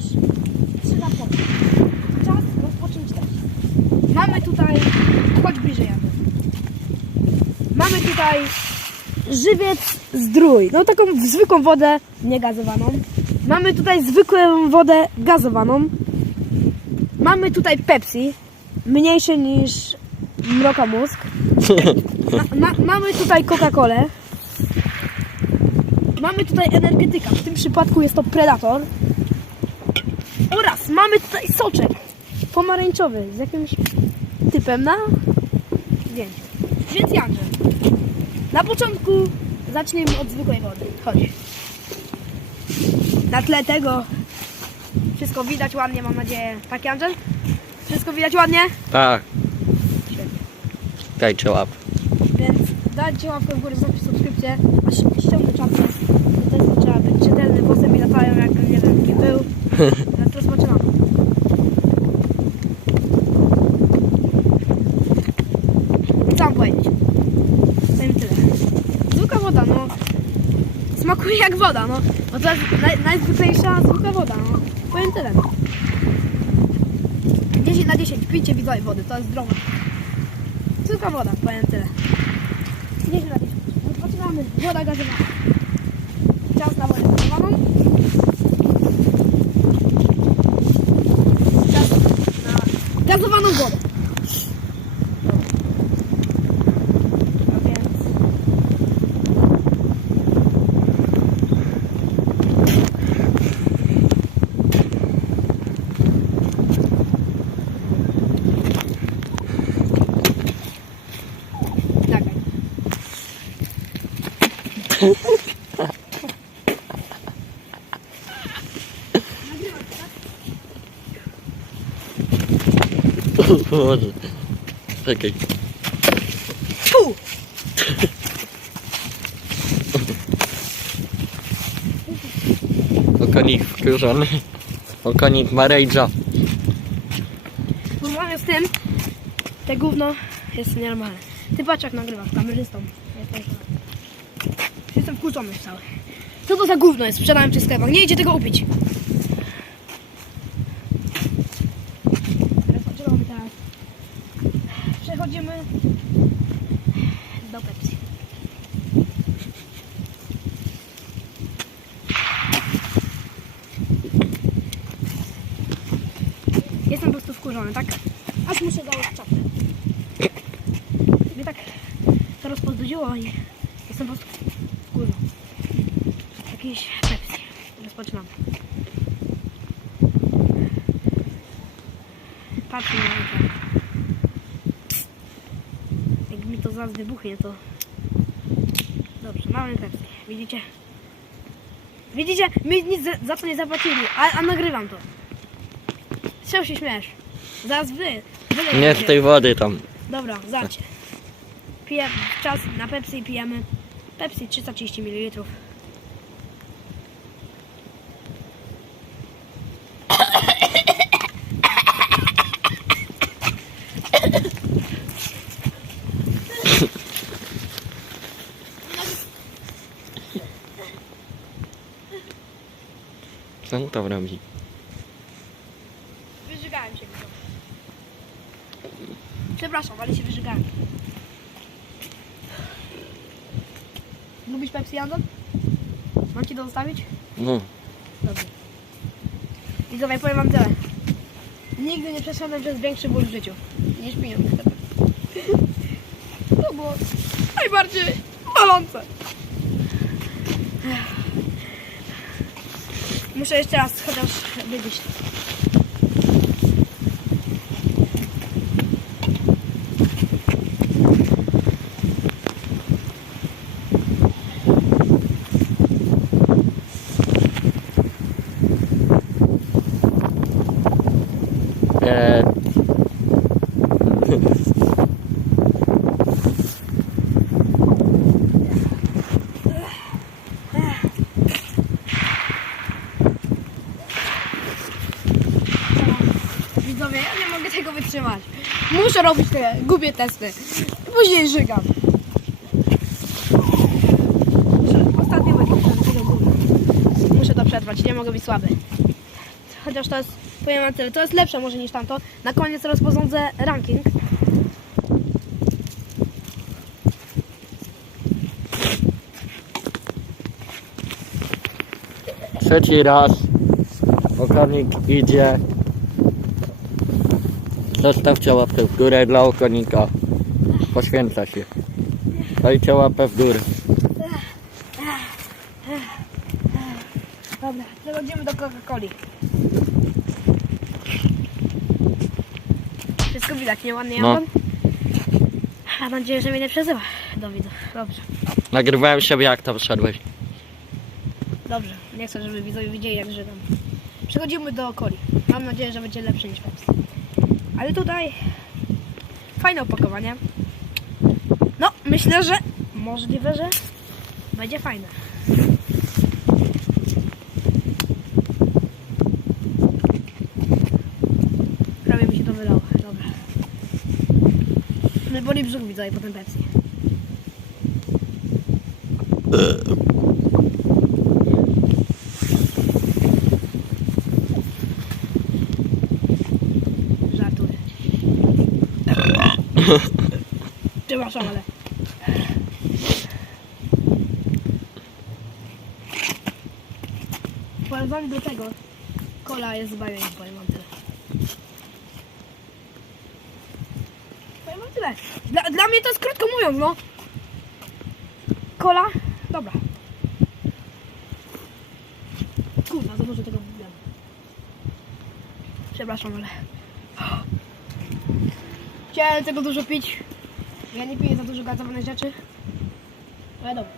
już 3 lata temu. Czas rozpocząć test. Mamy tutaj, chodź bliżej. Mamy tutaj żywiec zdrój. No taką zwykłą wodę niegazowaną. Mamy tutaj zwykłą wodę gazowaną. Mamy tutaj Pepsi, mniejsze niż mroka mózg. Ma, ma, mamy tutaj Coca-Colę. Mamy tutaj energetyka, w tym przypadku jest to Predator. Oraz mamy tutaj soczek pomarańczowy z jakimś typem na zdjęciu. Więc Janże, na początku zacznijmy od zwykłej wody. Chodź. Na tle tego wszystko widać ładnie, mam nadzieję. Tak, Janżel? Wszystko widać ładnie? Tak, Świetnie. dajcie łap. Więc dajcie łapkę w górę, zostawcie subskrypcję, aż ściągnę czapkę. Do testu trzeba być czytelny, włosy mi latają jak nie wiem kim był. Więc rozpoczynamy. Co mam powiedzieć? To im tyle. Zwykła woda, no. Smakuje jak woda, no. Bo to jest naj, najzwyklejsza zwykła woda, no. Powiem tyle, no. 10 na 10, pijcie widzowie wody, to jest zdrowe. Zwykła woda, powiem tyle. 10 na 10. Rozpoczynamy. Woda gazowana. Czas na wodę gazowaną. Czas na gazowaną wodę. A więc... Nagraj. Boże. Czekaj. Tu! Okonik wkurzony. Okonik ma rage'a. Problem z tym, te gówno jest nienormalne. Ty patrz jak nagrywasz kamerzystą. Ja też. Jestem wkurzony cały. Co to za gówno jest sprzedałem przy sklepach? Nie idzie tego upić. Teraz zaczynamy teraz. Przechodzimy do Pepsi. Jestem po prostu wkurzony, tak? Aż muszę założyć czapkę. Mnie tak to rozpozdudziło i jestem po prostu wkurzony. Jakiś Pepsi. Rozpoczynam. Patrzmy na ekran. To zaraz wybuchnie, to... Dobrze, mamy Pepsi. Widzicie? Widzicie? My nic za, za to nie zapłacili, a, a nagrywam to. Czemu się śmiesz? Zaraz wy. wy Nie z tej wody tam. Dobra, zacie. Pijemy czas na Pepsi pijemy. Pepsi 330 ml. On tam robi? Wyżygałem się. Przepraszam, ale się wyżygałem. Lubisz Pepsi Andon? Mam ci to zostawić? No. Dobrze. Widzowie, powiem wam tyle. Nigdy nie przeszedłem przez większy ból w życiu niż Pepsi. To było najbardziej bolące. Muszę jeszcze raz chociaż wyjść. Eee, Widzowie, ja nie mogę tego wytrzymać. Muszę robić te głupie testy. Później żygam. Muszę, ostatni łyk muszę do tego gówna. Muszę to przetrwać, nie mogę być słaby. chociaż to jest, powiem wam tyle, to jest lepsze może niż tamto. Na koniec rozporządzę ranking. Trzeci raz. Okonik idzie. Zostawcie łapkę w górę dla okonika. Poświęca się. Dajcie łapę w górę. Dobra, przechodzimy do Coca-Coli. Wszystko widać, nie ładnie No. Anton? Mam nadzieję, że mnie nie przezywa do widzów. Dobrze, Nagrywałem siebie jak tam szedłeś. dobrze. Nie chcę, żeby widzowie widzieli jak żygam. Przechodzimy do Coli. Mam nadzieję, że będzie lepszy niż Pepsi. Ale tutaj fajne opakowanie. No, myślę, że możliwe, że będzie fajne. Prawie mi się to wylało. Dobra. My boli brzuch widzę i potem Pepsi. Przepraszam, ale... Porównanie do tego, kola jest zbawieniem, powiem wam tyle. Powiem wam tyle. Dla, dla mnie to jest krótko mówiąc, no. Kola, dobra. Kurwa, za dużo tego mówiłem. Przepraszam, ale... Chciałem tego dużo pić. Ja nie piję za dużo gazowanych rzeczy. Ale dobra.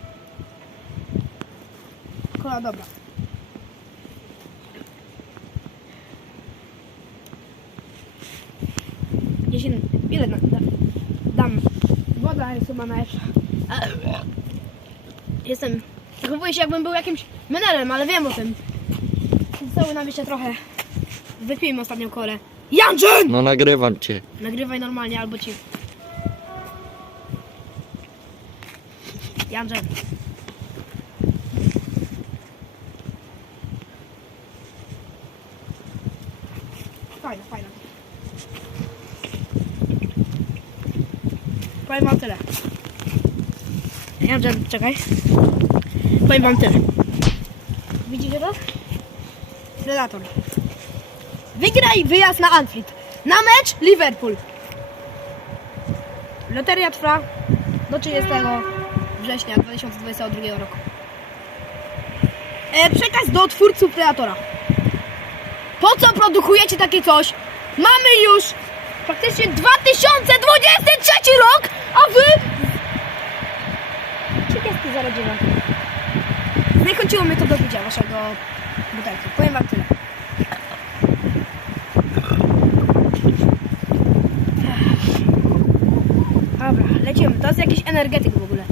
Kola dobra. Dziesięć, ile na, da, dam? Woda jest chyba najlepsza. Jestem, zachowuję się jakbym był jakimś menelem, ale wiem o tym. Zostały nam jeszcze trochę. Wypijmy ostatnią kolę. Janczyn! No nagrywam cię. Nagrywaj normalnie albo ci. Janczyn. Fajna, fajna. Powiem wam tyle. Janczyn, czekaj. Powiem wam tyle. Widzicie to? Predator. Wygraj wyjazd na Anfield. Na mecz Liverpool. Loteria trwa do 30 września 2022 roku. E, przekaz do twórców Predatora. Po co produkujecie takie coś? Mamy już praktycznie 2023 rok, a wy... 30.09. Zniechęciło mnie to do picia waszego butelki. Powiem wam tyle. Dobra, lecimy. To jest jakiś energetyk w ogóle.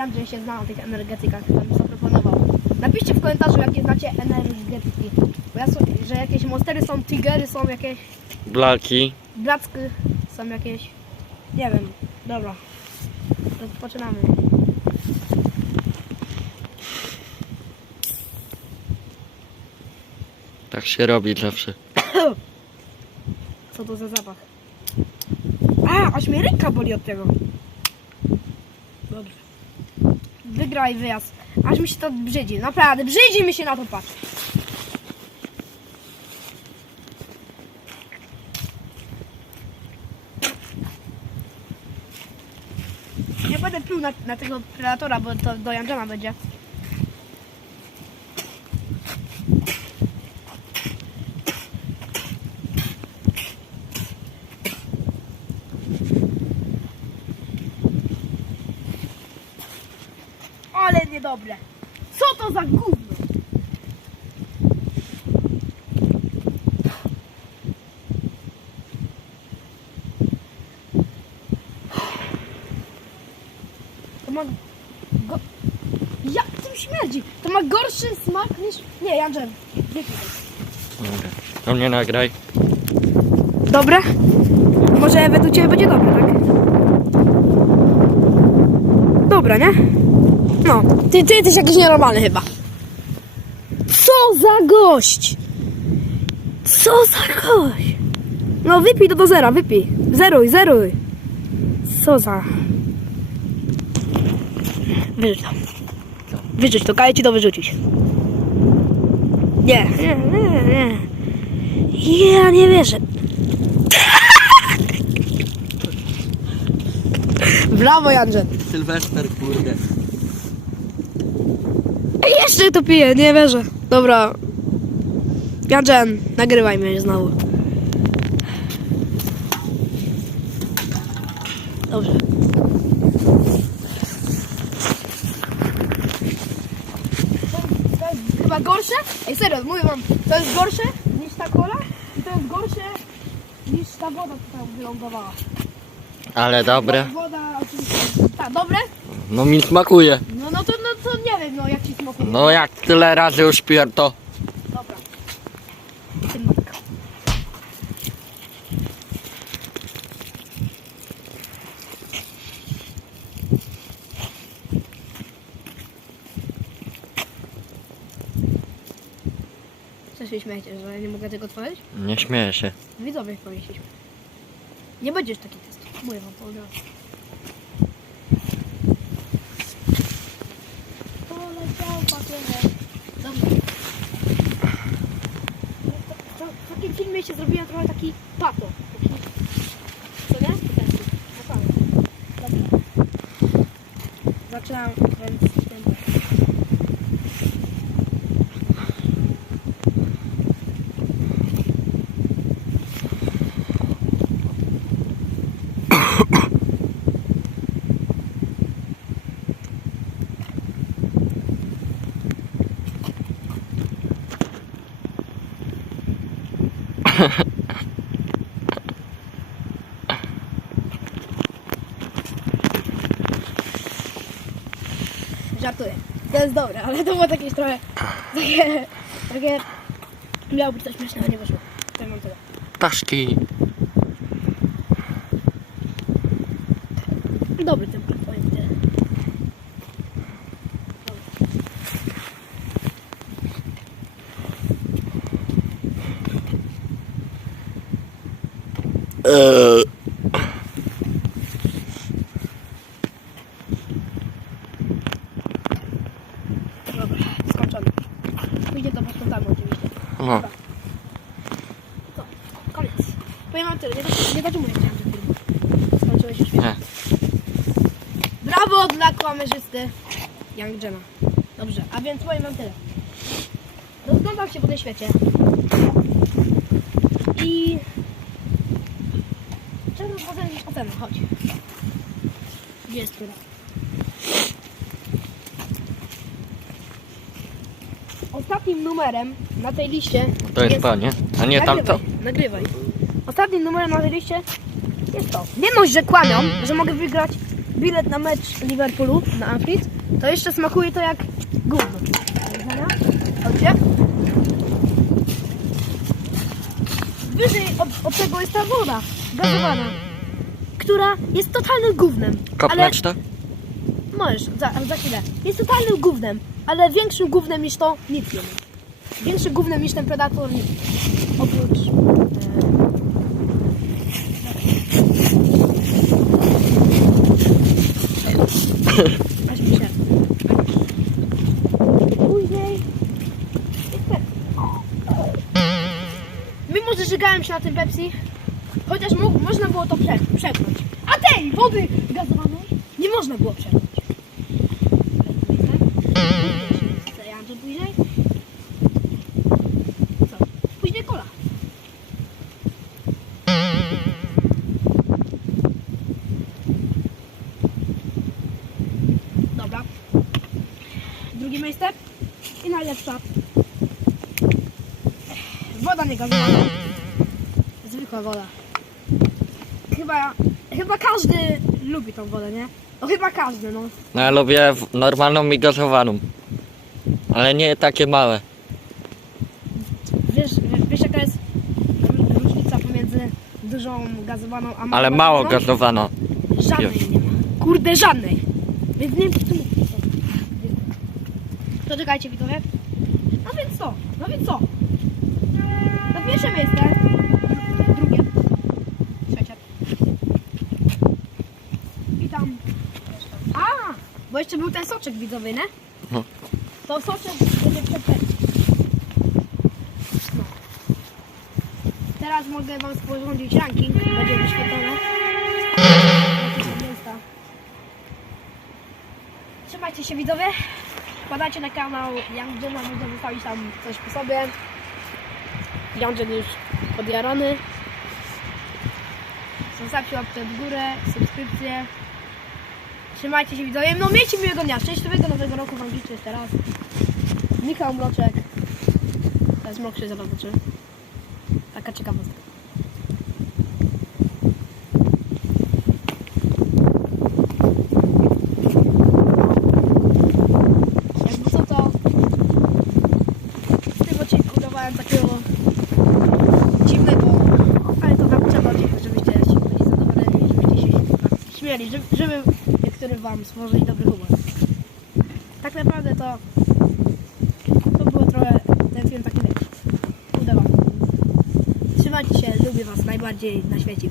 Andrzej się zna na tych energetykach, to mi zaproponował. Napiszcie w komentarzu, jakie znacie energetyki. Bo ja są, że jakieś monstery są, tigery są jakieś, Blaki. blacki są jakieś. Nie wiem. Dobra. To poczynamy. Tak się robi zawsze. Co to za zapach? A, aż mnie ręka boli od tego. Dobrze. Wygraj wyjazd. Aż mi się to brzydzi. Naprawdę, brzydzi mi się na to patrzeć. Nie będę pluł na, na tego predatora, bo to do Janżema będzie. Niedobre. Co to za gówno? To ma... Go... Jak tym śmierdzi? To ma gorszy smak niż... Nie, Janżel. Dobra. To mnie nagraj. Dobre? Może według Ciebie będzie dobre, tak? Dobra, nie? No, ty, ty jesteś jakiś nienormalny chyba. Co za gość! Co za koś? No wypij to do zera, wypij. Zeruj, zeruj. Co za... Wyrzuć to. Wyrzuć to, kaję ci to wyrzucić. Nie, nie, nie, nie. Ja nie wierzę. Brawo, Janże. Sylwester, kurde. Jeszcze to piję, nie wierzę. Dobra. Janżen, nagrywaj mnie znowu. Dobrze. To jest chyba gorsze? Ej, serio, mówię wam, to jest gorsze niż ta kola i to jest gorsze niż ta woda, która wylądowała. Ale dobre. Woda oczywiście. Tak, dobre? No mi smakuje. No, no to, no to nie wiem, no jak ci smakuje. No jak tyle razy już piłem to. Dobra. Co się śmiejecie, że nie mogę tego otworzyć? Nie śmieję się. Widzowie śmiać. Nie będziesz taki test. Mówię wam razu. Poleciał papierek. Dobra. To, to, w takim filmie się zrobiłem trochę taki pato. Co nie? Zaczynam kręcić ten. Żartuję. To jest dobre, ale to było jakieś trochę... Takie... Takie... Miało być coś śmiesznego, nie wyszło. To ja mam tyle. Dobry ten powiem tyle. Eee. Dobra, skończony. Pójdzie to posprzątamy oczywiście. No. Co? Koniec. Wam tyle, nie, zatrzymuję chciałem ten film. Skończyłeś już. Nie. Brawo dla kamerzysty Young Jena. Dobrze, a więc powiem wam tyle. Rozglądam się po tym świecie. I... Czego potem niż ocenę? Chodź. Gdzie jest która? Ostatnim numerem na tej liście To jest to, nie? A nie tamto? Nagrywaj, nagrywaj. Ostatnim numerem na tej liście jest to. Nie dość, że kłamią, że mogę wygrać bilet na mecz Liverpoolu na Anfield, to jeszcze smakuje to jak gówno. Chodźcie. Wyżej od, od tego jest ta woda gazowana, która jest totalnym gównem. Ale Kopnąć to? możesz, za, za chwilę. Jest totalnym gównem, ale większym gównem niż to nic nie ma. Większym gównem niż ten Predator nic. Oprócz... Weź mi się. Później... Mimo, że żygałem się na tym Pepsi, chociaż mo można było to prze przepchnąć. A tej wody gazowanej nie można było przepchnąć. Miejsce. I najlepsza. Woda nie gazowana. Zwykła woda. Chyba, chyba każdy lubi tą wodę, nie? No chyba każdy, no. No ja lubię w- normalną i gazowaną. Ale nie takie małe. Wiesz, wiesz, wiesz jaka jest różnica pomiędzy dużą gazowaną a małą Ale mało gazowaną? gazowana. Żadnej nie ma. Kurde, żadnej. Więc nie wiem, co tu. To widzowie. No więc co? No więc co? Na pierwsze miejsce. Drugie. Trzecie. I tam. A! Bo jeszcze był ten soczek widzowy, nie? No. To soczek będzie przed ten. No. Teraz mogę wam sporządzić ranking. Będzie wyświetlone. Trzymajcie się widzowie. Wpadajcie na kanał Youngena, można zostawić tam coś po sobie. Younggen już podjarany. Zostawcie łapkę w górę, subskrypcję. Trzymajcie się widzowie. No miejcie miłego dnia. Szczęśliwego nowego roku wam życzę jeszcze raz. Michał Mroczek. Jest mrok się zobaczy. Taka ciekawostka. Jakby co to w tym odcinku dawałem takiego dziwnego, ale to wam trzeba odcinek, żebyście się byli zadowoleni, żebyście się żeby, żeby niektórzy wam stworzyli dobry humor. Tak naprawdę to to było trochę ten film taki lekki. Uda wam. Trzymajcie się, lubię was najbardziej na świecie.